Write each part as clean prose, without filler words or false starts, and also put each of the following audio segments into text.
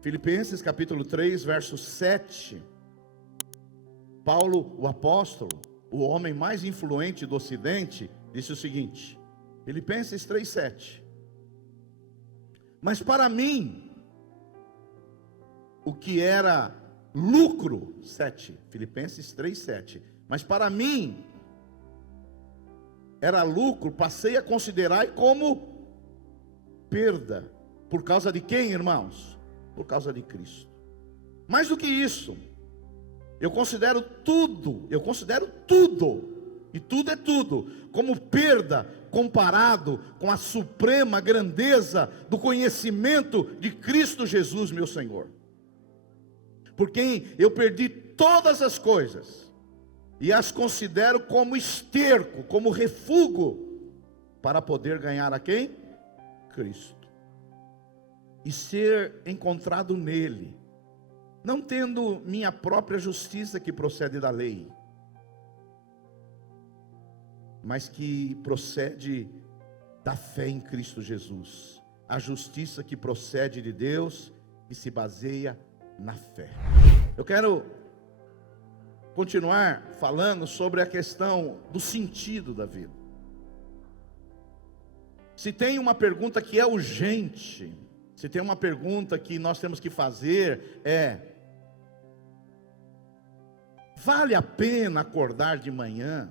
Filipenses capítulo 3, verso 7. Paulo, o apóstolo, o homem mais influente do Ocidente, disse o seguinte, Filipenses 3, 7. Mas para mim, o que era lucro, 7, Filipenses 3, 7. Mas para mim, era lucro, passei a considerar como perda. Por causa de quem, irmãos? Por causa de Cristo. Mais do que isso, eu considero tudo, e tudo é tudo, como perda comparado com a suprema grandeza do conhecimento de Cristo Jesus, meu Senhor. Por quem eu perdi todas as coisas, e as considero como esterco, como refúgio, para poder ganhar a quem? Cristo. E ser encontrado nele, não tendo minha própria justiça que procede da lei, mas que procede da fé em Cristo Jesus. A justiça que procede de Deus e se baseia na fé. Eu quero continuar falando sobre a questão do sentido da vida. Se tem uma pergunta que é urgente, se tem uma pergunta que nós temos que fazer vale a pena acordar de manhã?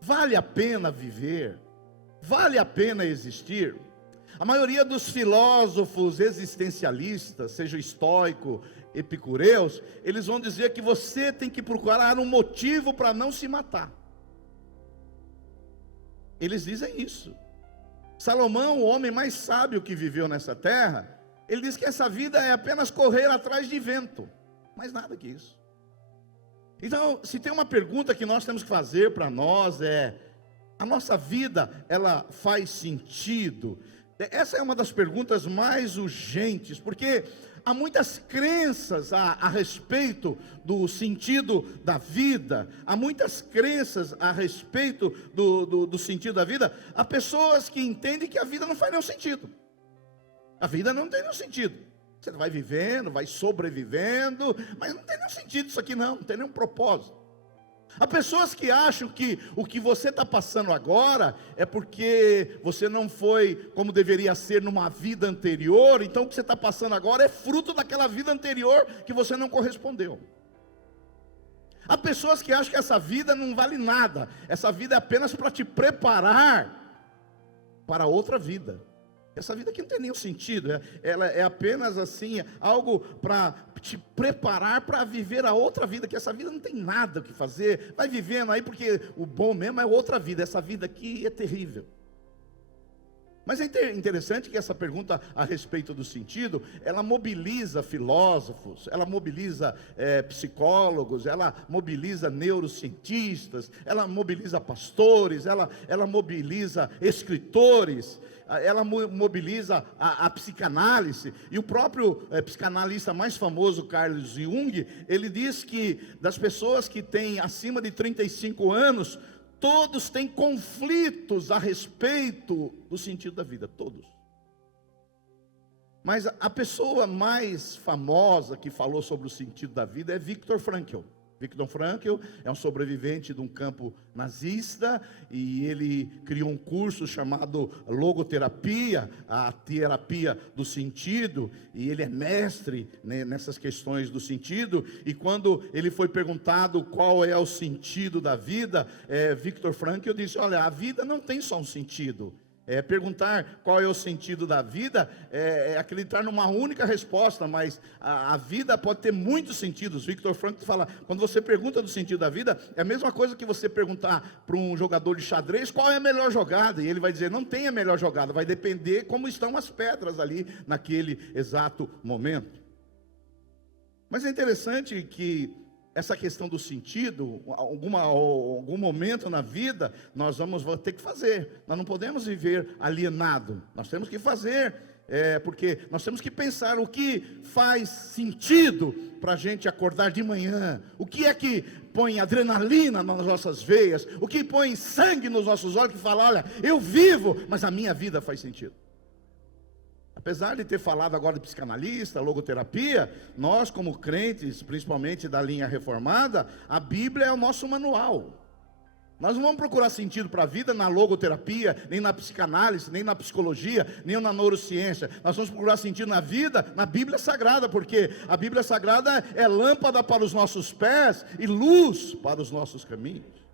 Vale a pena viver? Vale a pena existir? A maioria dos filósofos existencialistas, seja estoico, epicureus, eles vão dizer que você tem que procurar um motivo para não se matar. Eles dizem isso. Salomão, o homem mais sábio que viveu nessa terra, ele diz que essa vida é apenas correr atrás de vento, mais nada que isso. Então, se tem uma pergunta que nós temos que fazer para nós a nossa vida, ela faz sentido? Essa é uma das perguntas mais urgentes, porque há muitas crenças a respeito do sentido da vida, há muitas crenças a respeito do sentido da vida. Há pessoas que entendem que a vida não faz nenhum sentido, a vida não tem nenhum sentido, você vai vivendo, vai sobrevivendo, mas não tem nenhum sentido isso aqui não tem nenhum propósito. Há pessoas que acham que o que você está passando agora é porque você não foi como deveria ser numa vida anterior, então o que você está passando agora é fruto daquela vida anterior que você não correspondeu. Há pessoas que acham que essa vida não vale nada, essa vida é apenas para te preparar para outra vida. Essa vida aqui não tem nenhum sentido, ela é apenas assim, algo para te preparar para viver a outra vida, que essa vida não tem nada o que fazer, vai vivendo aí, porque o bom mesmo é outra vida, essa vida aqui é terrível. Mas é interessante que essa pergunta a respeito do sentido, ela mobiliza filósofos, ela mobiliza psicólogos, ela mobiliza neurocientistas, ela mobiliza pastores, ela mobiliza escritores, ela mobiliza a psicanálise. E o próprio psicanalista mais famoso, Carl Jung, ele diz que das pessoas que têm acima de 35 anos, todos têm conflitos a respeito do sentido da vida, todos. Mas a pessoa mais famosa que falou sobre o sentido da vida é Viktor Frankl. Viktor Frankl é um sobrevivente de um campo nazista, e ele criou um curso chamado logoterapia, a terapia do sentido, e ele é mestre, né, nessas questões do sentido. E quando ele foi perguntado qual é o sentido da vida, Viktor Frankl disse: olha, a vida não tem só um sentido. Perguntar qual é o sentido da vida é acreditar numa única resposta, mas a vida pode ter muitos sentidos. Viktor Frankl fala, quando você pergunta do sentido da vida, é a mesma coisa que você perguntar para um jogador de xadrez qual é a melhor jogada, e ele vai dizer, não tem a melhor jogada, vai depender como estão as pedras ali naquele exato momento. Mas é interessante que essa questão do sentido, algum momento na vida, nós vamos ter que fazer. Nós não podemos viver alienado. Nós temos que fazer, porque nós temos que pensar o que faz sentido para a gente acordar de manhã. O que é que põe adrenalina nas nossas veias? O que põe sangue nos nossos olhos, que fala, olha, eu vivo, mas a minha vida faz sentido. Apesar de ter falado agora de psicanalista, logoterapia, nós como crentes, principalmente da linha reformada, a Bíblia é o nosso manual. Nós não vamos procurar sentido para a vida na logoterapia, nem na psicanálise, nem na psicologia, nem na neurociência. Nós vamos procurar sentido na vida, na Bíblia Sagrada, porque a Bíblia Sagrada é lâmpada para os nossos pés e luz para os nossos caminhos.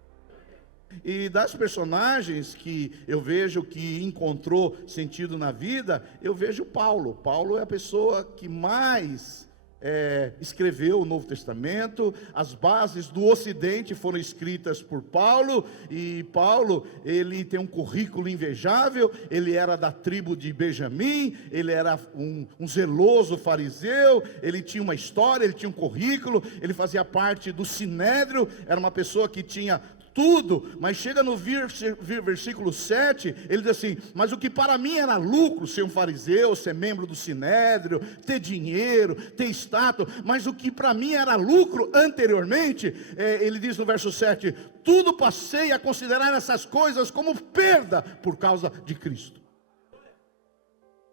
E das personagens que eu vejo que encontrou sentido na vida, eu vejo Paulo. Paulo é a pessoa que mais escreveu o Novo Testamento. As bases do Ocidente foram escritas por Paulo. E Paulo, ele tem um currículo invejável. Ele era da tribo de Benjamim. Ele era um zeloso fariseu. Ele tinha uma história, ele tinha um currículo. Ele fazia parte do Sinédrio. Era uma pessoa que tinha tudo, mas chega no versículo 7, ele diz assim: mas o que para mim era lucro, ser um fariseu, ser membro do Sinédrio, ter dinheiro, ter status, mas o que para mim era lucro anteriormente, ele diz no verso 7, tudo passei a considerar essas coisas como perda por causa de Cristo.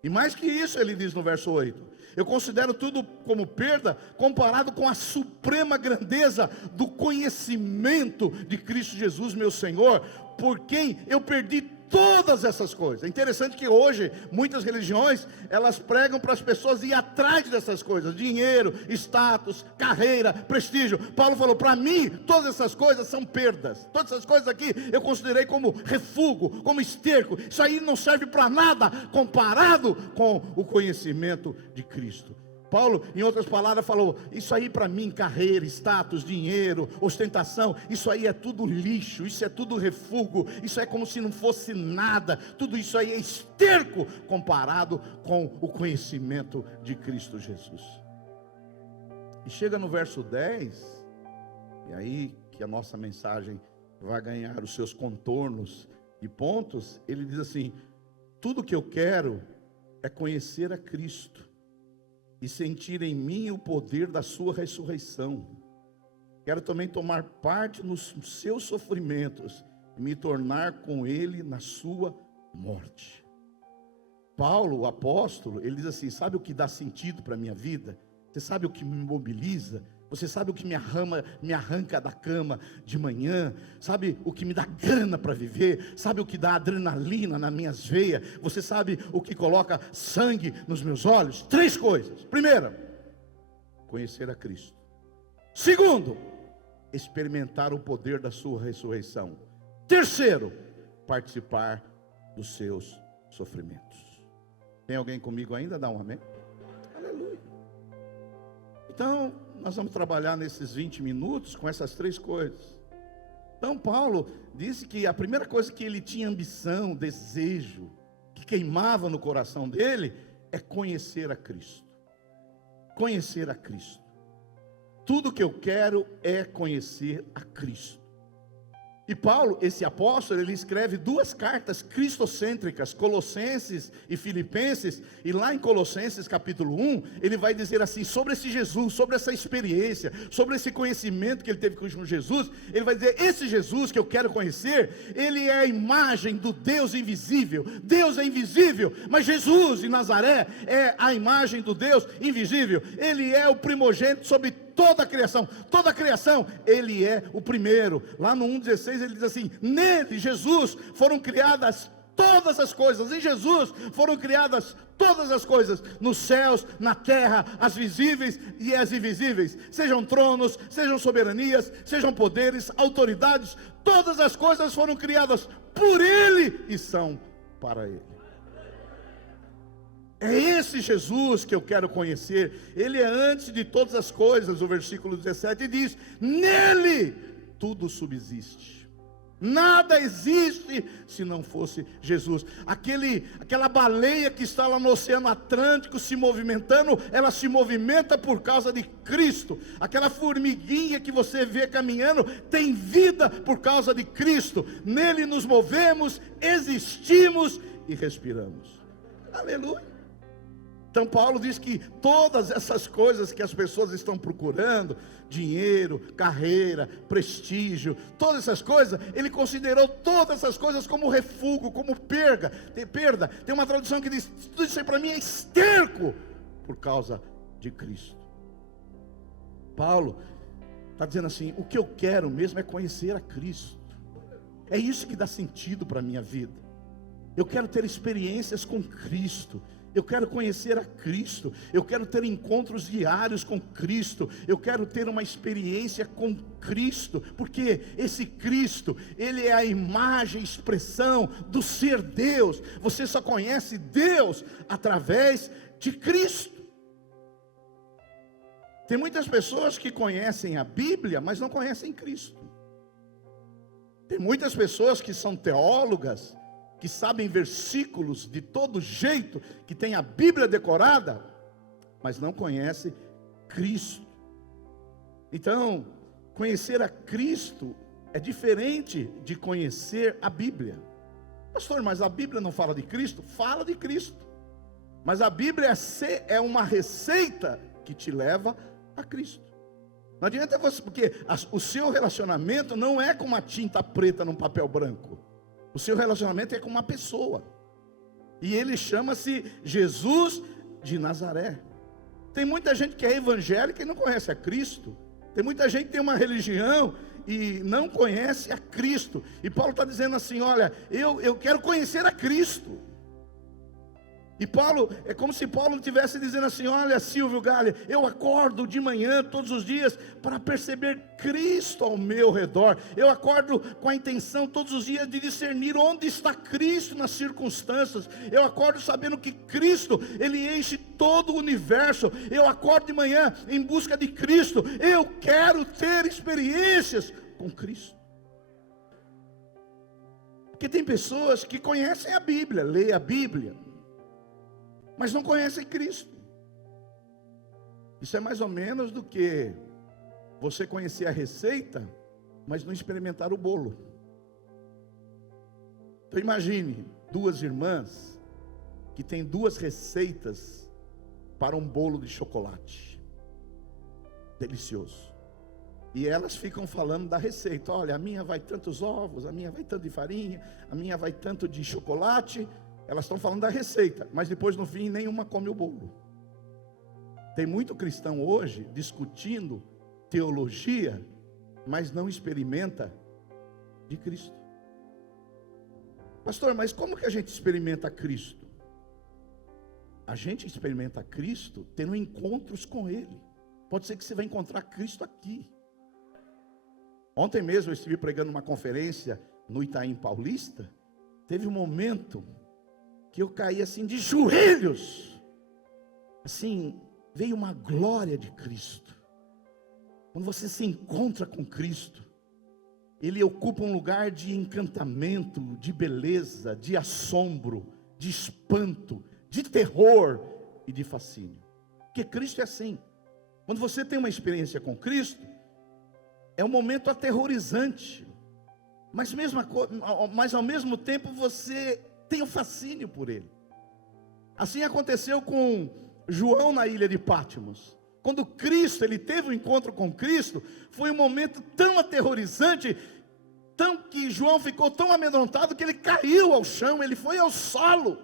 E mais que isso, ele diz no verso 8, eu considero tudo como perda, comparado com a suprema grandeza do conhecimento de Cristo Jesus, meu Senhor, por quem eu perdi todas essas coisas. É interessante que hoje, muitas religiões, elas pregam para as pessoas ir atrás dessas coisas, dinheiro, status, carreira, prestígio. Paulo falou, para mim, todas essas coisas são perdas. Todas essas coisas aqui, eu considerei como refúgio, como esterco. Isso aí não serve para nada, comparado com o conhecimento de Cristo. Paulo, em outras palavras, falou, isso aí para mim, carreira, status, dinheiro, ostentação, isso aí é tudo lixo, isso é tudo refúgio, isso é como se não fosse nada, tudo isso aí é esterco, comparado com o conhecimento de Cristo Jesus. E chega no verso 10, e aí que a nossa mensagem vai ganhar os seus contornos e pontos, ele diz assim, tudo que eu quero é conhecer a Cristo, e sentir em mim o poder da sua ressurreição. Quero também tomar parte nos seus sofrimentos, e me tornar com ele na sua morte. Paulo, o apóstolo, ele diz assim, sabe o que dá sentido para a minha vida? Você sabe o que me mobiliza? Você sabe o que me arranca da cama de manhã? Sabe o que me dá gana para viver? Sabe o que dá adrenalina nas minhas veias? Você sabe o que coloca sangue nos meus olhos? 3 coisas. Primeira, conhecer a Cristo. Segundo, experimentar o poder da sua ressurreição. Terceiro, participar dos seus sofrimentos. Tem alguém comigo ainda? Dá um amém? Aleluia. Então, nós vamos trabalhar nesses 20 minutos com essas 3 coisas. Então Paulo disse que a primeira coisa que ele tinha ambição, desejo, que queimava no coração dele, é conhecer a Cristo. Conhecer a Cristo. Tudo que eu quero é conhecer a Cristo. E Paulo, esse apóstolo, ele escreve 2 cartas cristocêntricas, Colossenses e Filipenses, e lá em Colossenses capítulo 1, ele vai dizer assim, sobre esse Jesus, sobre essa experiência, sobre esse conhecimento que ele teve com Jesus, ele vai dizer, esse Jesus que eu quero conhecer, ele é a imagem do Deus invisível. Deus é invisível, mas Jesus de Nazaré é a imagem do Deus invisível. Ele é o primogênito sobre toda a criação, ele é o primeiro. Lá no 1,16 ele diz assim, nele, Jesus, foram criadas todas as coisas, em Jesus foram criadas todas as coisas, nos céus, na terra, as visíveis e as invisíveis, sejam tronos, sejam soberanias, sejam poderes, autoridades, todas as coisas foram criadas por ele e são para ele. É esse Jesus que eu quero conhecer. Ele é antes de todas as coisas. O versículo 17 diz, nele tudo subsiste. Nada existe se não fosse Jesus. Aquela baleia que está lá no Oceano Atlântico se movimentando, ela se movimenta por causa de Cristo. Aquela formiguinha que você vê caminhando tem vida por causa de Cristo. Nele nos movemos, existimos e respiramos. Aleluia. Então Paulo diz que todas essas coisas que as pessoas estão procurando, dinheiro, carreira, prestígio, todas essas coisas, ele considerou todas essas coisas como refúgio, como perda. Tem uma tradução que diz: tudo isso aí para mim é esterco por causa de Cristo. Paulo está dizendo assim: o que eu quero mesmo é conhecer a Cristo. É isso que dá sentido para a minha vida. Eu quero ter experiências com Cristo. Eu quero conhecer a Cristo. Eu quero ter encontros diários com Cristo. Eu quero ter uma experiência com Cristo. Porque esse Cristo, Ele é a imagem, expressão do ser Deus. Você só conhece Deus através de Cristo. Tem muitas pessoas que conhecem a Bíblia, mas não conhecem Cristo. Tem muitas pessoas que são teólogas, que sabem versículos de todo jeito, que tem a Bíblia decorada, mas não conhece Cristo. Então, conhecer a Cristo é diferente de conhecer a Bíblia. Pastor, mas a Bíblia não fala de Cristo? Fala de Cristo. Mas a Bíblia é uma receita que te leva a Cristo. Não adianta você, porque o seu relacionamento não é com uma tinta preta num papel branco. O seu relacionamento é com uma pessoa. E ele chama-se Jesus de Nazaré. Tem muita gente que é evangélica e não conhece a Cristo. Tem muita gente que tem uma religião e não conhece a Cristo. E Paulo está dizendo assim: olha, eu quero conhecer a Cristo. E Paulo, é como se Paulo estivesse dizendo assim: olha, Silvio Galha, eu acordo de manhã todos os dias para perceber Cristo ao meu redor. Eu acordo com a intenção todos os dias de discernir onde está Cristo nas circunstâncias. Eu acordo sabendo que Cristo, Ele enche todo o universo. Eu acordo de manhã em busca de Cristo. Eu quero ter experiências com Cristo. Porque tem pessoas que conhecem a Bíblia, lê a Bíblia, mas não conhecem Cristo. Isso é mais ou menos do que você conhecer a receita, mas não experimentar o bolo. Então imagine duas irmãs que têm duas receitas para um bolo de chocolate delicioso, e elas ficam falando da receita. Olha, a minha vai tantos ovos, a minha vai tanto de farinha, a minha vai tanto de chocolate. Elas estão falando da receita, mas depois no fim nenhuma come o bolo. Tem muito cristão hoje discutindo teologia, mas não experimenta de Cristo. Pastor, mas como que a gente experimenta Cristo? A gente experimenta Cristo tendo encontros com Ele. Pode ser que você vai encontrar Cristo aqui. Ontem mesmo eu estive pregando uma conferência no Itaim Paulista. Teve um momento que eu caí assim de joelhos. Assim, veio uma glória de Cristo. Quando você se encontra com Cristo, Ele ocupa um lugar de encantamento, de beleza, de assombro, de espanto, de terror e de fascínio. Porque Cristo é assim. Quando você tem uma experiência com Cristo, é um momento aterrorizante, mas ao mesmo tempo você tem um fascínio por Ele. Assim aconteceu com João na ilha de Pátimos. Quando Cristo, ele teve um encontro com Cristo, foi um momento tão aterrorizante, tão que João ficou tão amedrontado que ele caiu ao chão, ele foi ao solo.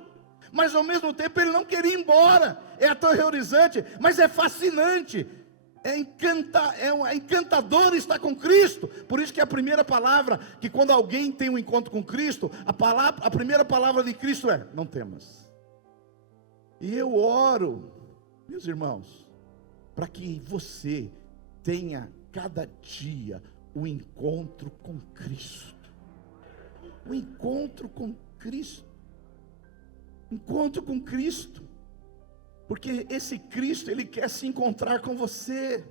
Mas ao mesmo tempo ele não queria ir embora. É aterrorizante, mas é fascinante. É encantador estar com Cristo. Por isso que a primeira palavra, que quando alguém tem um encontro com Cristo, a primeira palavra de Cristo é: não temas. E eu oro, meus irmãos, para que você tenha cada dia um encontro com Cristo. Um encontro com Cristo. Encontro com Cristo. Porque esse Cristo, Ele quer se encontrar com você.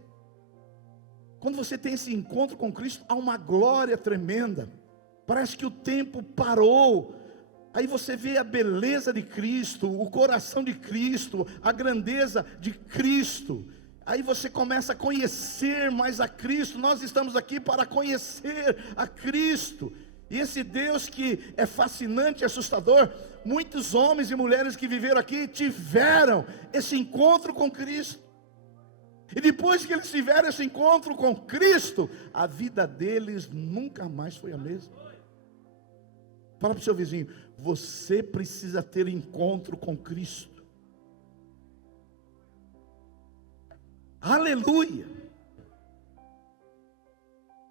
Quando você tem esse encontro com Cristo, há uma glória tremenda. Parece que o tempo parou. Aí você vê a beleza de Cristo, o coração de Cristo, a grandeza de Cristo. Aí você começa a conhecer mais a Cristo. Nós estamos aqui para conhecer a Cristo. E esse Deus que é fascinante e assustador, muitos homens e mulheres que viveram aqui tiveram esse encontro com Cristo. E depois que eles tiveram esse encontro com Cristo, a vida deles nunca mais foi a mesma. Fala para o seu vizinho: você precisa ter encontro com Cristo. Aleluia!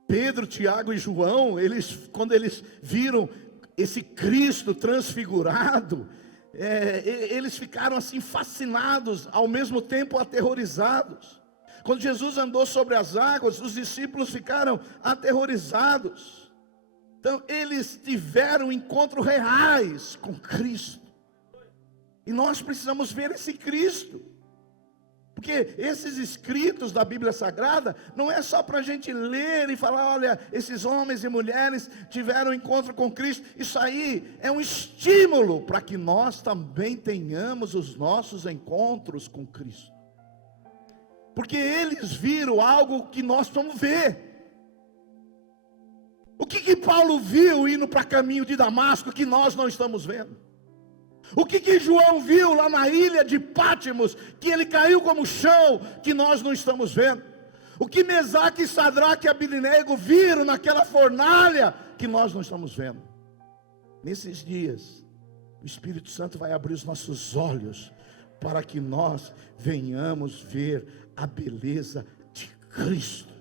Pedro, Tiago e João, quando eles viram esse Cristo transfigurado, eles ficaram assim fascinados, ao mesmo tempo aterrorizados. Quando Jesus andou sobre as águas, os discípulos ficaram aterrorizados. Então eles tiveram encontros reais com Cristo. E nós precisamos ver esse Cristo. Porque esses escritos da Bíblia Sagrada não é só para a gente ler e falar: olha, esses homens e mulheres tiveram encontro com Cristo. Isso aí é um estímulo para que nós também tenhamos os nossos encontros com Cristo. Porque eles viram algo que nós vamos ver. O que Paulo viu indo para caminho de Damasco que nós não estamos vendo? O que João viu lá na ilha de Pátimos, que ele caiu como chão, que nós não estamos vendo? O que Mesaque, Sadraque e Abednego viram naquela fornalha, que nós não estamos vendo? Nesses dias, o Espírito Santo vai abrir os nossos olhos, para que nós venhamos ver a beleza de Cristo.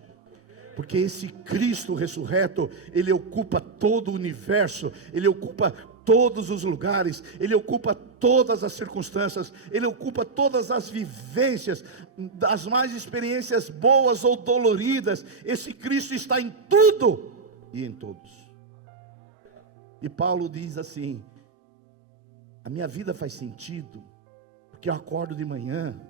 Porque esse Cristo ressurreto, Ele ocupa todo o universo, Ele ocupa todos os lugares, Ele ocupa todas as circunstâncias, Ele ocupa todas as vivências, das mais experiências boas ou doloridas. Esse Cristo está em tudo e em todos. E Paulo diz assim: a minha vida faz sentido, porque eu acordo de manhã,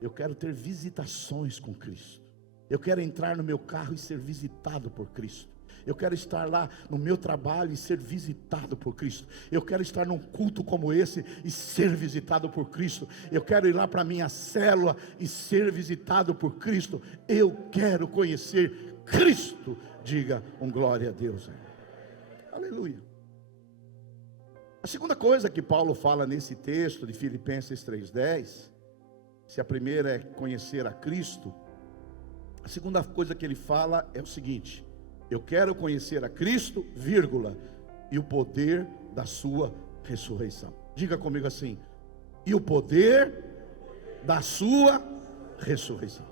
eu quero ter visitações com Cristo. Eu quero entrar no meu carro e ser visitado por Cristo. Eu quero estar lá no meu trabalho e ser visitado por Cristo. Eu quero estar num culto como esse e ser visitado por Cristo. Eu quero ir lá para a minha célula e ser visitado por Cristo. Eu quero conhecer Cristo. Diga um glória a Deus. Aleluia. A segunda coisa que Paulo fala nesse texto de Filipenses 3:10, se a primeira é conhecer a Cristo, a segunda coisa que ele fala é o seguinte: eu quero conhecer a Cristo, vírgula, e o poder da sua ressurreição. Diga comigo assim: e o poder da sua ressurreição.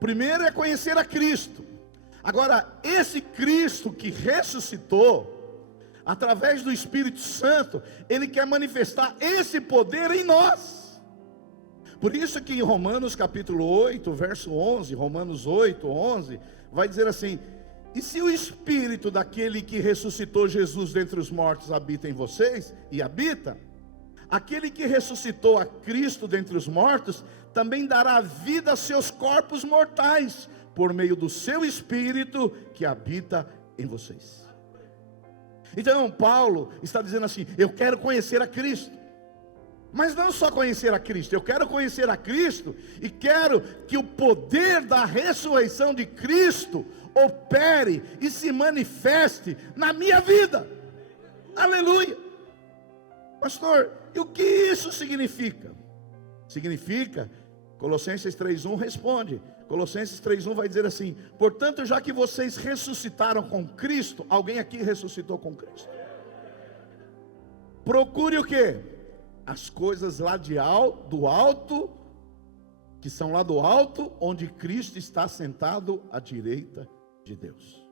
Primeiro é conhecer a Cristo. Agora, esse Cristo que ressuscitou, através do Espírito Santo, Ele quer manifestar esse poder em nós. Por isso que em Romanos capítulo 8, verso 11, Romanos 8, 11, vai dizer assim: e se o Espírito daquele que ressuscitou Jesus dentre os mortos habita em vocês, e habita, aquele que ressuscitou a Cristo dentre os mortos, também dará vida a seus corpos mortais, por meio do seu Espírito que habita em vocês. Então Paulo está dizendo assim: eu quero conhecer a Cristo. Mas não só conhecer a Cristo, eu quero conhecer a Cristo e quero que o poder da ressurreição de Cristo opere e se manifeste na minha vida. Aleluia. Pastor, e o que isso significa? Significa, Colossenses 3:1 responde. Colossenses 3:1 vai dizer assim: portanto, já que vocês ressuscitaram com Cristo, alguém aqui ressuscitou com Cristo? Procure o quê? As coisas lá do alto, que são lá do alto, onde Cristo está sentado à direita de Deus.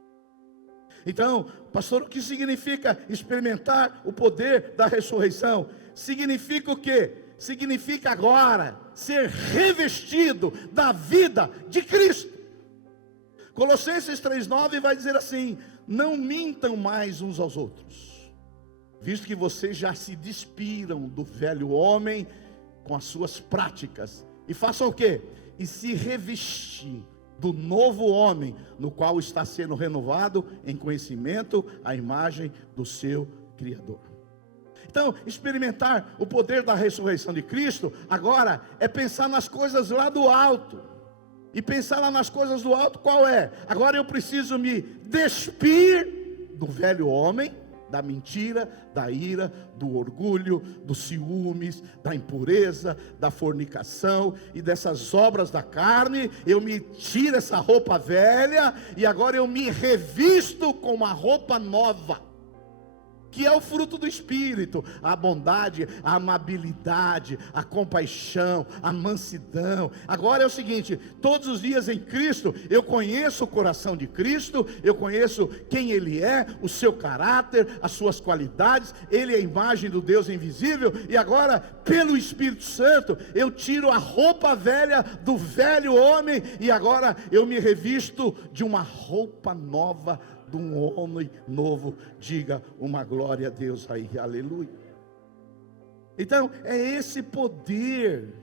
Então, pastor, o que significa experimentar o poder da ressurreição? Significa o quê? Significa agora ser revestido da vida de Cristo. Colossenses 3:9 vai dizer assim: não mintam mais uns aos outros, visto que vocês já se despiram do velho homem com as suas práticas, e façam o quê? E se revestir do novo homem, no qual está sendo renovado em conhecimento à imagem do seu Criador. Então, experimentar o poder da ressurreição de Cristo, agora, é pensar nas coisas lá do alto. E pensar lá nas coisas do alto, qual é? Agora eu preciso me despir do velho homem, da mentira, da ira, do orgulho, dos ciúmes, da impureza, da fornicação e dessas obras da carne. Eu me tiro essa roupa velha e agora eu me revisto com uma roupa nova, que é o fruto do Espírito: a bondade, a amabilidade, a compaixão, a mansidão. Agora é o seguinte: todos os dias em Cristo, eu conheço o coração de Cristo, eu conheço quem Ele é, o seu caráter, as suas qualidades. Ele é a imagem do Deus invisível, e agora, pelo Espírito Santo, eu tiro a roupa velha do velho homem, e agora eu me revisto de uma roupa nova, de um homem novo. Diga uma glória a Deus aí, aleluia. Então, é esse poder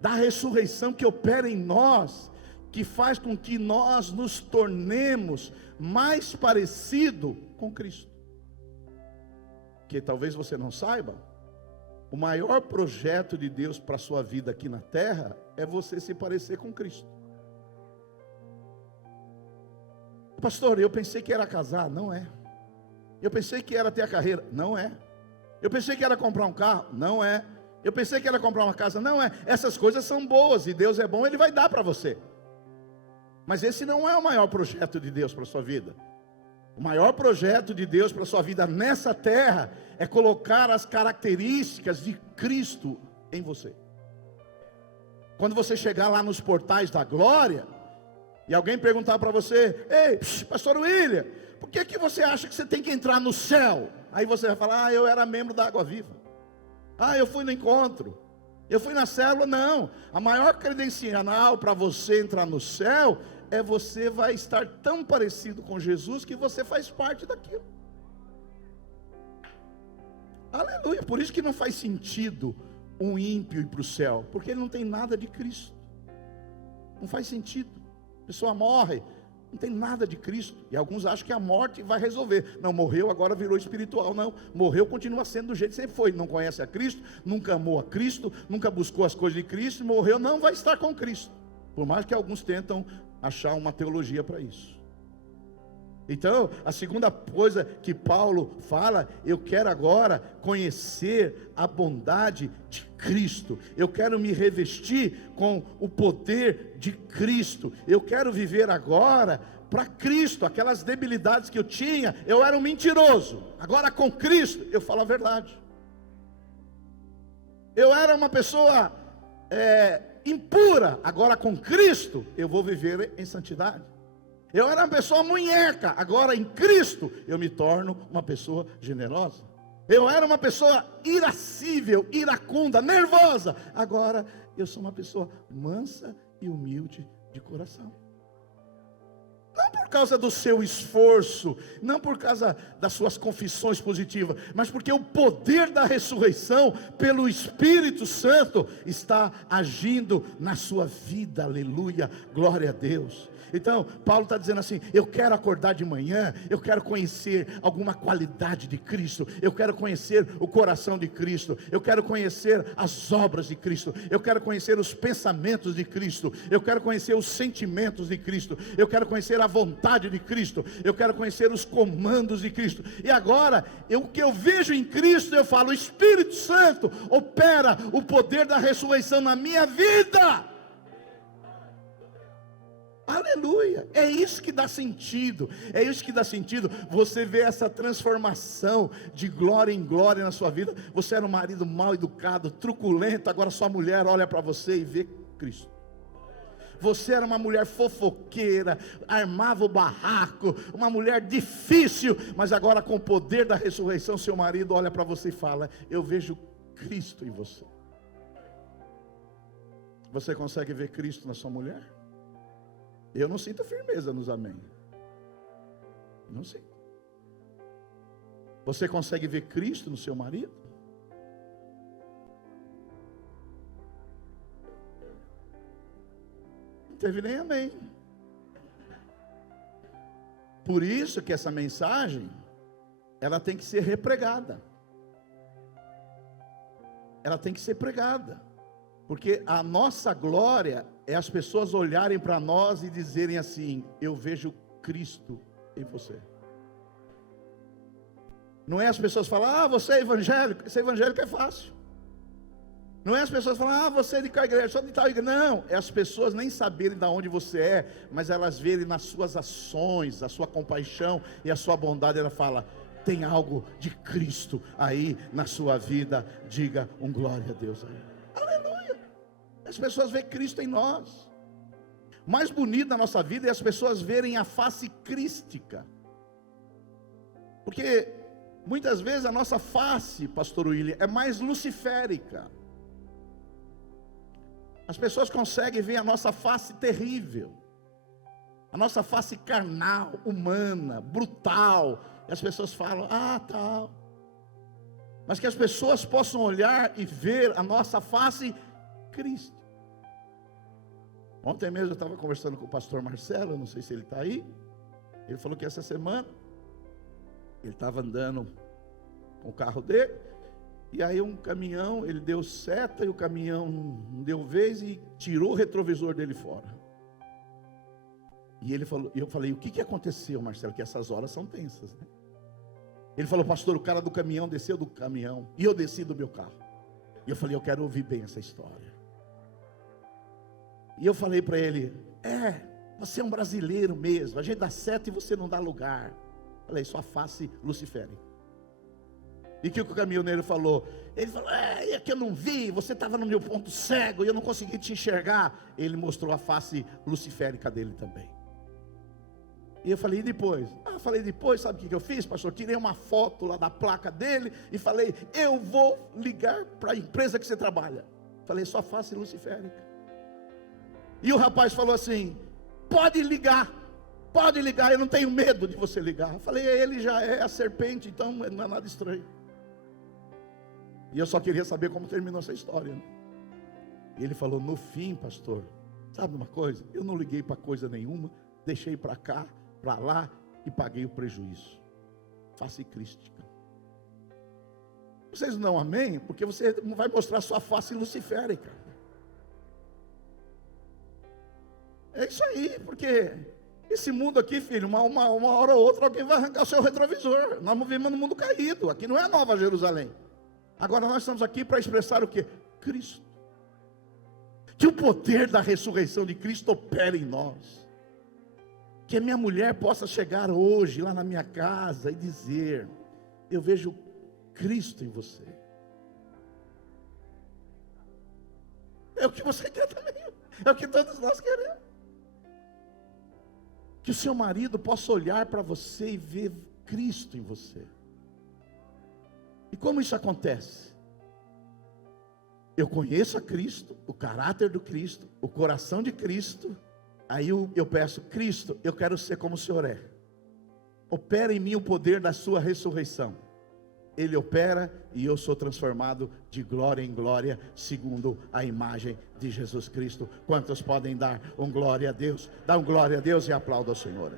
da ressurreição que opera em nós, que faz com que nós nos tornemos mais parecido com Cristo. Que talvez você não saiba, o maior projeto de Deus para a sua vida aqui na terra é você se parecer com Cristo. Pastor, eu pensei que era casar. Não é. Eu pensei que era ter a carreira. Não é. Eu pensei que era comprar um carro. Não é. Eu pensei que era comprar uma casa. Não é. Essas coisas são boas, e Deus é bom, Ele vai dar para você. Mas esse não é o maior projeto de Deus para a sua vida. O maior projeto de Deus para a sua vida nessa terra é colocar as características de Cristo em você. Quando você chegar lá nos portais da glória, e alguém perguntar para você: ei, pastor William, por que você acha que você tem que entrar no céu? Aí você vai falar: eu era membro da Água Viva. Eu fui no encontro. Eu fui na célula. Não, a maior credencial para você entrar no céu é você vai estar tão parecido com Jesus que você faz parte daquilo. Aleluia. Por isso que não faz sentido um ímpio ir para o céu, porque ele não tem nada de Cristo. Não faz sentido. A pessoa morre, não tem nada de Cristo. E alguns acham que a morte vai resolver. Não, morreu, agora virou espiritual. Não, morreu, continua sendo do jeito que sempre foi. Não conhece a Cristo, nunca amou a Cristo, nunca buscou as coisas de Cristo, morreu, não vai estar com Cristo. Por mais que alguns tentam achar uma teologia para isso. Então, a segunda coisa que Paulo fala: eu quero agora conhecer a bondade de Cristo, eu quero me revestir com o poder de Cristo, eu quero viver agora para Cristo. Aquelas debilidades que eu tinha, eu era um mentiroso, agora com Cristo eu falo a verdade. Eu era uma pessoa impura, agora com Cristo eu vou viver em santidade. Eu era uma pessoa munheca, agora em Cristo eu me torno uma pessoa generosa. Eu era uma pessoa irascível, iracunda, nervosa, agora eu sou uma pessoa mansa e humilde de coração. Não por causa do seu esforço, não por causa das suas confissões positivas, mas porque o poder da ressurreição, pelo Espírito Santo, está agindo na sua vida. Aleluia, glória a Deus. Então, Paulo está dizendo assim: eu quero acordar de manhã, eu quero conhecer alguma qualidade de Cristo, eu quero conhecer o coração de Cristo, eu quero conhecer as obras de Cristo, eu quero conhecer os pensamentos de Cristo, eu quero conhecer os sentimentos de Cristo, eu quero conhecer a vontade de Cristo, eu quero conhecer os comandos de Cristo. E agora, o que eu vejo em Cristo, eu falo: o Espírito Santo opera o poder da ressurreição na minha vida. Aleluia, é isso que dá sentido, é isso que dá sentido. Você vê essa transformação de glória em glória na sua vida. Você era um marido mal educado, truculento, agora sua mulher olha para você e vê Cristo. Você era uma mulher fofoqueira, armava o barraco, uma mulher difícil, mas agora com o poder da ressurreição, seu marido olha para você e fala: eu vejo Cristo em você. Você consegue ver Cristo na sua mulher? Eu não sinto firmeza nos amém. Não sinto. Você consegue ver Cristo no seu marido? Não teve nem amém. Por isso que essa mensagem, ela tem que ser repregada. Ela tem que ser pregada. Porque a nossa glória é as pessoas olharem para nós e dizerem assim: eu vejo Cristo em você. Não é as pessoas falar, você é evangélico. Ser evangélico é fácil. Não é as pessoas falar, você é de qual igreja, só de tal igreja. Não, é as pessoas nem saberem de onde você é, mas elas verem nas suas ações, a sua compaixão e a sua bondade. Ela fala, tem algo de Cristo aí na sua vida. Diga um glória a Deus aí. Aleluia. As pessoas veem Cristo em nós. Mais bonito da nossa vida é as pessoas verem a face crística. Porque muitas vezes a nossa face, pastor William, é mais luciférica. As pessoas conseguem ver a nossa face terrível, a nossa face carnal, humana, brutal. E as pessoas falam, tal. Mas que as pessoas possam olhar e ver a nossa face Cristo. Ontem mesmo eu estava conversando com o pastor Marcelo, não sei se ele está aí. Ele falou que essa semana ele estava andando com o carro dele, e aí um caminhão, ele deu seta e o caminhão não deu vez e tirou o retrovisor dele fora. E ele falou, eu falei, o que aconteceu, Marcelo? Que essas horas são tensas, né? Ele falou, pastor, o cara do caminhão desceu do caminhão e eu desci do meu carro. E eu falei, eu quero ouvir bem essa história. E eu falei para ele, você é um brasileiro mesmo, a gente dá seta e você não dá lugar. Falei, sua face luciférica. E o que o caminhoneiro falou? Ele falou, é que eu não vi, você estava no meu ponto cego e eu não consegui te enxergar. Ele mostrou a face luciférica dele também. E eu falei, e depois? Depois, sabe o que eu fiz, pastor? Tirei uma foto lá da placa dele e falei, eu vou ligar para a empresa que você trabalha. Falei, sua face luciférica. E o rapaz falou assim, pode ligar, eu não tenho medo de você ligar. Eu falei, ele já é a serpente, então não é nada estranho. E eu só queria saber como terminou essa história, né? E ele falou, no fim, pastor, sabe uma coisa? Eu não liguei para coisa nenhuma, deixei para cá, para lá e paguei o prejuízo. Face crística. Vocês não amém? Porque você não vai mostrar sua face luciférica. É isso aí, porque esse mundo aqui, filho, uma hora ou outra alguém vai arrancar o seu retrovisor. Nós vivemos no mundo caído, aqui não é Nova Jerusalém. Agora nós estamos aqui para expressar o que? Cristo. Que o poder da ressurreição de Cristo opere em nós. Que a minha mulher possa chegar hoje lá na minha casa e dizer, eu vejo Cristo em você. É o que você quer também, é o que todos nós queremos. Que o seu marido possa olhar para você e ver Cristo em você. E como isso acontece? Eu conheço a Cristo, o caráter do Cristo, o coração de Cristo. Aí eu peço, Cristo, eu quero ser como o Senhor é. Opera em mim o poder da sua ressurreição. Ele opera e eu sou transformado de glória em glória, segundo a imagem de Jesus Cristo. Quantos podem dar um glória a Deus? Dá um glória a Deus e aplauda ao Senhor.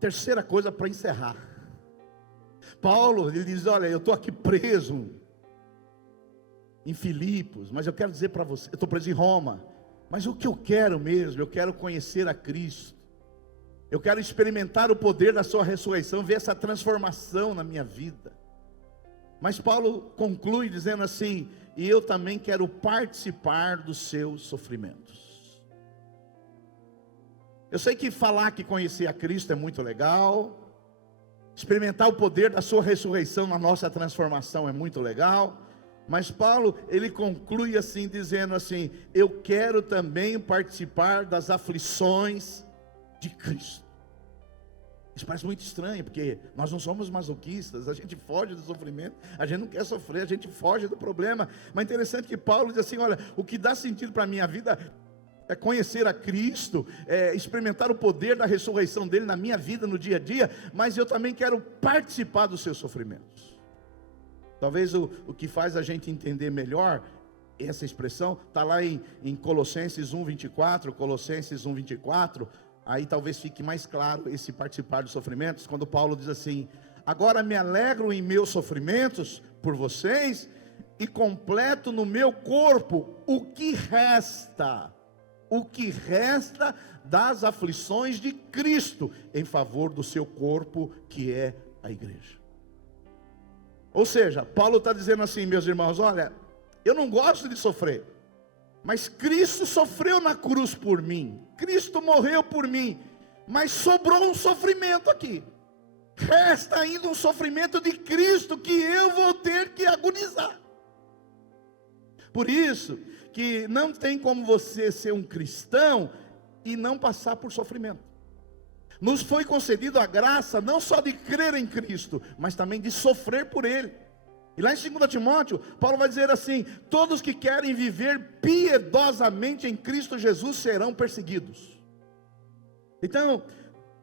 Terceira coisa para encerrar. Paulo, ele diz, olha, eu estou aqui preso em Filipos, mas eu quero dizer para você, eu estou preso em Roma, mas o que eu quero mesmo, eu quero conhecer a Cristo, eu quero experimentar o poder da sua ressurreição, ver essa transformação na minha vida. Mas Paulo conclui dizendo assim, e eu também quero participar dos seus sofrimentos. Eu sei que falar que conhecer a Cristo é muito legal, experimentar o poder da sua ressurreição na nossa transformação é muito legal, mas Paulo, ele conclui assim, dizendo assim, eu quero também participar das aflições de Cristo. Isso parece muito estranho, porque nós não somos masoquistas, a gente foge do sofrimento, a gente não quer sofrer, a gente foge do problema, mas interessante que Paulo diz assim, olha, o que dá sentido para a minha vida é conhecer a Cristo, é experimentar o poder da ressurreição dele na minha vida, no dia a dia, mas eu também quero participar dos seus sofrimentos. Talvez o que faz a gente entender melhor essa expressão, está lá em Colossenses 1,24, Colossenses 1,24, aí talvez fique mais claro esse participar dos sofrimentos, quando Paulo diz assim, agora me alegro em meus sofrimentos por vocês, e completo no meu corpo o que resta o que resta das aflições de Cristo, em favor do seu corpo, que é a igreja. Ou seja, Paulo está dizendo assim, meus irmãos, olha, eu não gosto de sofrer, mas Cristo sofreu na cruz por mim, Cristo morreu por mim, mas sobrou um sofrimento aqui, resta ainda um sofrimento de Cristo, que eu vou ter que agonizar. Por isso, que não tem como você ser um cristão, e não passar por sofrimento. Nos foi concedido a graça, não só de crer em Cristo, mas também de sofrer por Ele. E lá em 2 Timóteo, Paulo vai dizer assim: todos que querem viver piedosamente em Cristo Jesus serão perseguidos. Então,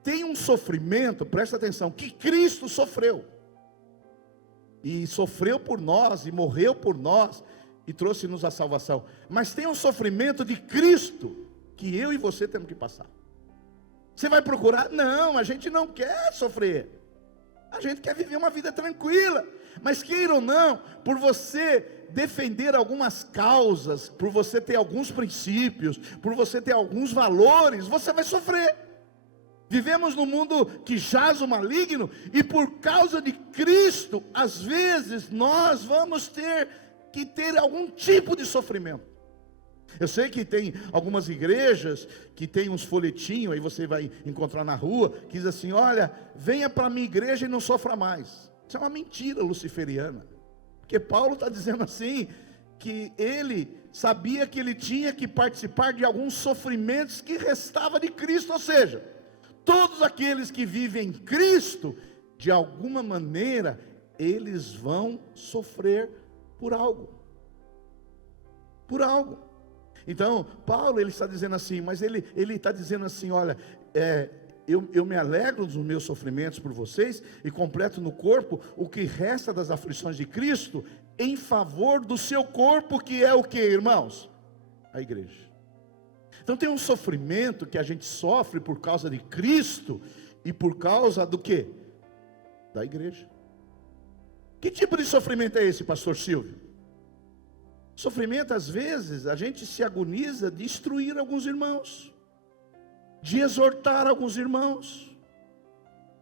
tem um sofrimento, presta atenção, que Cristo sofreu. E sofreu por nós, e morreu por nós, e trouxe-nos a salvação. Mas tem um sofrimento de Cristo, que eu e você temos que passar. Você vai procurar? Não, a gente não quer sofrer. A gente quer viver uma vida tranquila. Mas queira ou não, por você defender algumas causas, por você ter alguns princípios, por você ter alguns valores, você vai sofrer. Vivemos num mundo que jaz o maligno, e por causa de Cristo, às vezes nós vamos ter que ter algum tipo de sofrimento. Eu sei que tem algumas igrejas que tem uns folhetinhos, aí você vai encontrar na rua, que diz assim: olha, venha para a minha igreja e não sofra mais. Isso é uma mentira luciferiana, porque Paulo está dizendo assim, que ele sabia que ele tinha que participar de alguns sofrimentos que restava de Cristo. Ou seja, todos aqueles que vivem em Cristo, de alguma maneira, eles vão sofrer por algo. Por algo. Então, Paulo, ele está dizendo assim, mas ele está dizendo assim: olha, eu me alegro dos meus sofrimentos por vocês, e completo no corpo o que resta das aflições de Cristo, em favor do seu corpo, que é o que, irmãos? A igreja. Então tem um sofrimento que a gente sofre por causa de Cristo, e por causa do que? Da igreja. Que tipo de sofrimento é esse, pastor Silvio? Sofrimento, às vezes, a gente se agoniza de instruir alguns irmãos, de exortar alguns irmãos,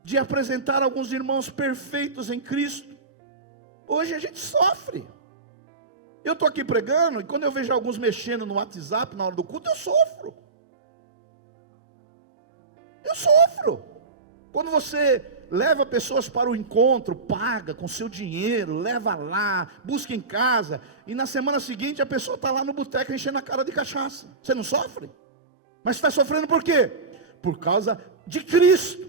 de apresentar alguns irmãos perfeitos em Cristo. Hoje a gente sofre. Eu estou aqui pregando, e quando eu vejo alguns mexendo no WhatsApp na hora do culto, eu sofro. Eu sofro. Quando você leva pessoas para o encontro, paga com seu dinheiro, leva lá, busca em casa, e na semana seguinte a pessoa está lá no boteco enchendo a cara de cachaça. Você não sofre? Mas está sofrendo por quê? Por causa de Cristo.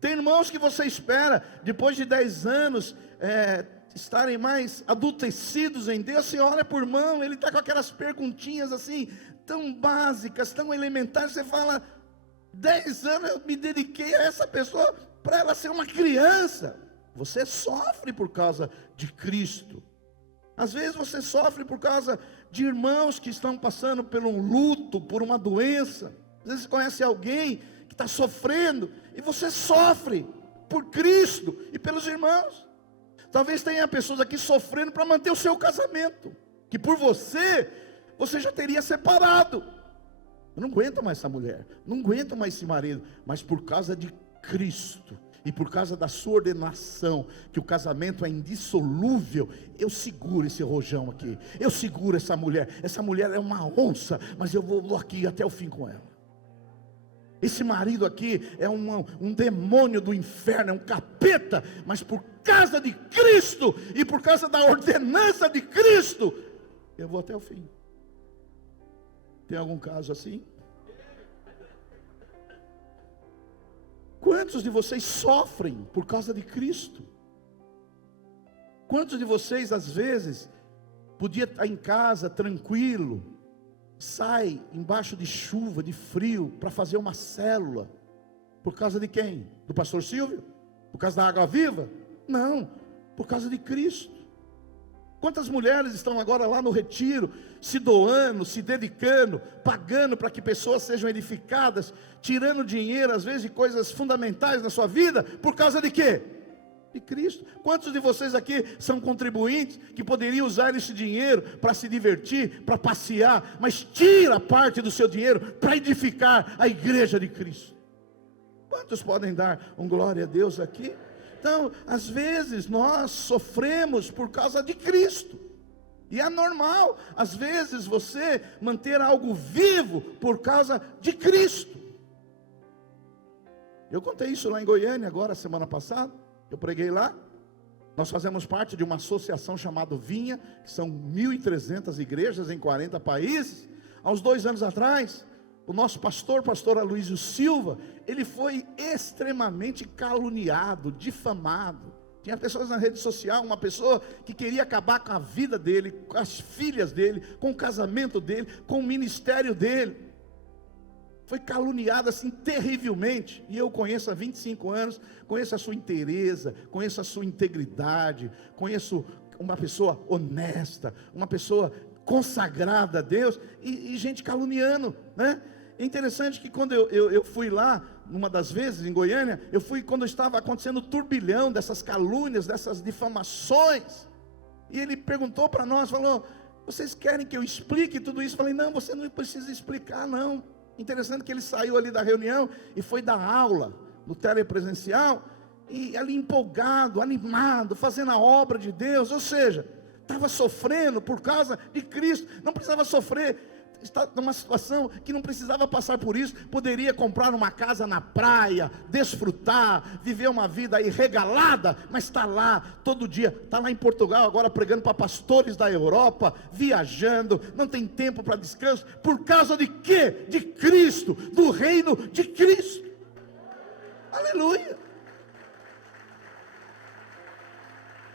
Tem irmãos que você espera, depois de 10 anos, estarem mais adultecidos em Deus. Você olha por irmão, ele está com aquelas perguntinhas assim, tão básicas, tão elementares. Você fala: 10 anos eu me dediquei a essa pessoa para ela ser uma criança. Você sofre por causa de Cristo. Às vezes você sofre por causa de irmãos que estão passando por um luto, por uma doença. Às vezes você conhece alguém que está sofrendo, e você sofre por Cristo e pelos irmãos. Talvez tenha pessoas aqui sofrendo para manter o seu casamento, que por você já teria separado. Eu não aguento mais essa mulher, não aguento mais esse marido, mas por causa de Cristo, e por causa da sua ordenação, que o casamento é indissolúvel, eu seguro esse rojão aqui, eu seguro essa mulher é uma onça, mas eu vou aqui até o fim com ela. Esse marido aqui é um demônio do inferno, é um capeta, mas por causa de Cristo, e por causa da ordenança de Cristo, eu vou até o fim. Tem algum caso assim? Quantos de vocês sofrem por causa de Cristo? Quantos de vocês, às vezes, podia estar em casa tranquilo, sai embaixo de chuva, de frio, para fazer uma célula, por causa de quem? Do pastor Silvio? Por causa da Água Viva? Não, por causa de Cristo. Quantas mulheres estão agora lá no retiro, se doando, se dedicando, pagando para que pessoas sejam edificadas, tirando dinheiro às vezes de coisas fundamentais na sua vida, por causa de quê? De Cristo. Quantos de vocês aqui são contribuintes que poderiam usar esse dinheiro para se divertir, para passear, mas tira parte do seu dinheiro para edificar a igreja de Cristo? Quantos podem dar um glória a Deus aqui? Então, às vezes nós sofremos por causa de Cristo. E é normal, às vezes, você manter algo vivo por causa de Cristo. Eu contei isso lá em Goiânia agora, semana passada. Eu preguei lá. Nós fazemos parte de uma associação chamada Vinha, que são 1.300 igrejas em 40 países. Há uns 2 anos atrás, o nosso pastor Aloysio Silva, ele foi extremamente caluniado, difamado. Tinha pessoas na rede social, uma pessoa que queria acabar com a vida dele, com as filhas dele, com o casamento dele, com o ministério dele. Foi caluniado assim terrivelmente. E eu o conheço há 25 anos, conheço a sua inteireza, conheço a sua integridade, conheço uma pessoa honesta, uma pessoa consagrada a Deus, e gente caluniando, né? É interessante que quando eu fui lá, numa das vezes em Goiânia, eu fui quando estava acontecendo o turbilhão dessas calúnias, dessas difamações, e ele perguntou para nós, falou: vocês querem que eu explique tudo isso? Eu falei: não, você não precisa explicar não. Interessante que ele saiu ali da reunião e foi dar aula no telepresencial, e ali empolgado, animado, fazendo a obra de Deus, ou seja, estava sofrendo por causa de Cristo, não precisava sofrer, está numa situação que não precisava passar por isso, poderia comprar uma casa na praia, desfrutar, viver uma vida aí regalada, mas está lá todo dia, está lá em Portugal agora pregando para pastores da Europa, viajando, não tem tempo para descanso, por causa de quê? De Cristo, do reino de Cristo. Aleluia.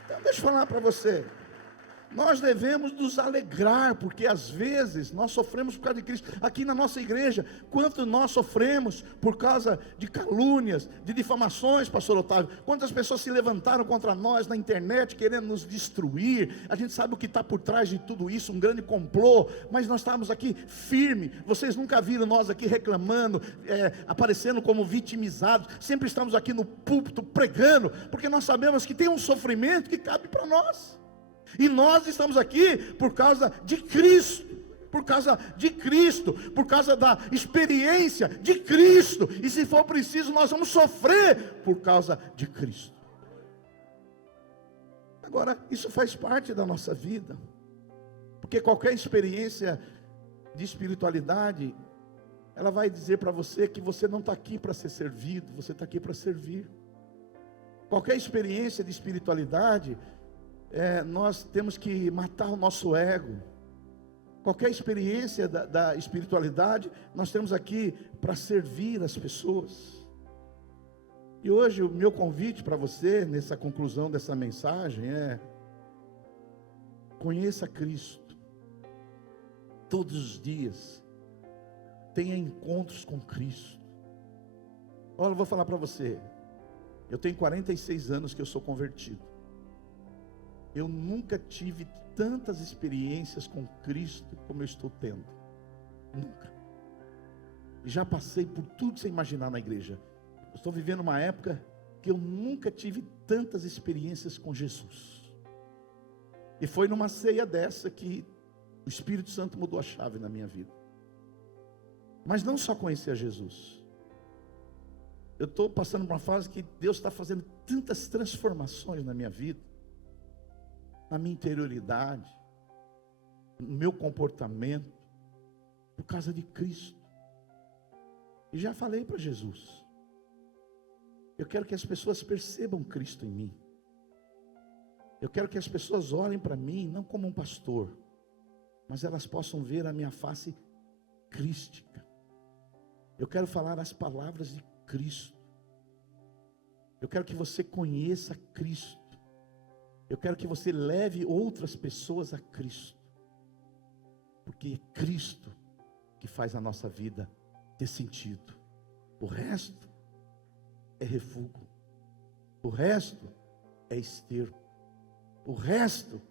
Então deixa eu falar para você, nós devemos nos alegrar, porque às vezes nós sofremos por causa de Cristo. Aqui na nossa igreja, quanto nós sofremos por causa de calúnias, de difamações, pastor Otávio. Quantas pessoas se levantaram contra nós na internet, querendo nos destruir. A gente sabe o que está por trás de tudo isso, um grande complô. Mas nós estamos aqui firme. Vocês nunca viram nós aqui reclamando, aparecendo como vitimizados. Sempre estamos aqui no púlpito pregando, porque nós sabemos que tem um sofrimento que cabe para nós. E nós estamos aqui por causa de Cristo, por causa de Cristo, por causa da experiência de Cristo. E se for preciso, nós vamos sofrer por causa de Cristo. Agora, isso faz parte da nossa vida, porque qualquer experiência de espiritualidade, ela vai dizer para você que você não está aqui para ser servido, você está aqui para servir. Qualquer experiência de espiritualidade, nós temos que matar o nosso ego. Qualquer experiência da espiritualidade, nós temos aqui para servir as pessoas. E hoje o meu convite para você, nessa conclusão dessa mensagem, conheça Cristo, todos os dias, tenha encontros com Cristo. Olha, eu vou falar para você, eu tenho 46 anos que eu sou convertido. Eu nunca tive tantas experiências com Cristo como eu estou tendo. Nunca. E já passei por tudo que você imaginar na igreja. Eu estou vivendo uma época que eu nunca tive tantas experiências com Jesus. E foi numa ceia dessa que o Espírito Santo mudou a chave na minha vida. Mas não só conhecer Jesus. Eu estou passando por uma fase que Deus está fazendo tantas transformações na minha vida, na minha interioridade, no meu comportamento, por causa de Cristo. E já falei para Jesus, eu quero que as pessoas percebam Cristo em mim. Eu quero que as pessoas olhem para mim, não como um pastor, mas elas possam ver a minha face crística. Eu quero falar as palavras de Cristo. Eu quero que você conheça Cristo. Eu quero que você leve outras pessoas a Cristo, porque é Cristo que faz a nossa vida ter sentido. O resto é refúgio, o resto é esterco, o resto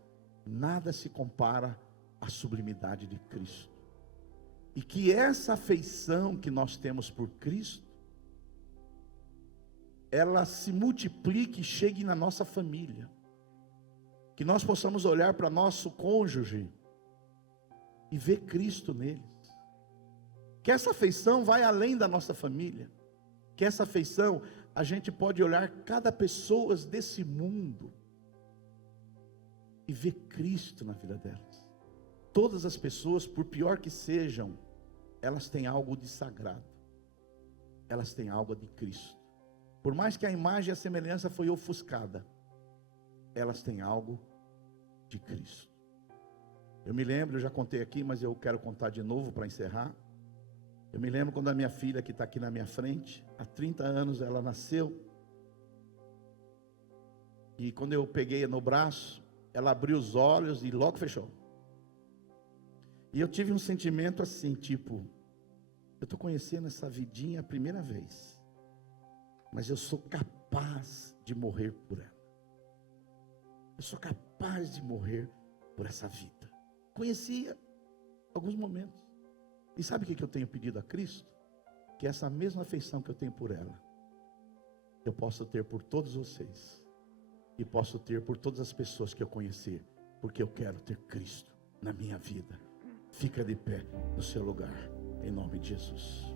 nada se compara à sublimidade de Cristo. E que essa afeição que nós temos por Cristo ela se multiplique e chegue na nossa família. Que nós possamos olhar para nosso cônjuge e ver Cristo neles. Que essa afeição vai além da nossa família. Que essa afeição, a gente pode olhar cada pessoa desse mundo e ver Cristo na vida delas. Todas as pessoas, por pior que sejam, elas têm algo de sagrado. Elas têm algo de Cristo. Por mais que a imagem e a semelhança foi ofuscada, elas têm algo de Cristo. Eu me lembro, eu já contei aqui, mas eu quero contar de novo para encerrar. Eu me lembro quando a minha filha, que está aqui na minha frente, há 30 anos ela nasceu. E quando eu peguei no braço, ela abriu os olhos e logo fechou. E eu tive um sentimento assim, tipo, eu estou conhecendo essa vidinha a primeira vez, mas eu sou capaz de morrer por ela. Eu sou capaz de morrer por essa vida. Conhecia alguns momentos. E sabe o que eu tenho pedido a Cristo? Que essa mesma afeição que eu tenho por ela, eu possa ter por todos vocês. E posso ter por todas as pessoas que eu conhecer. Porque eu quero ter Cristo na minha vida. Fica de pé no seu lugar, em nome de Jesus.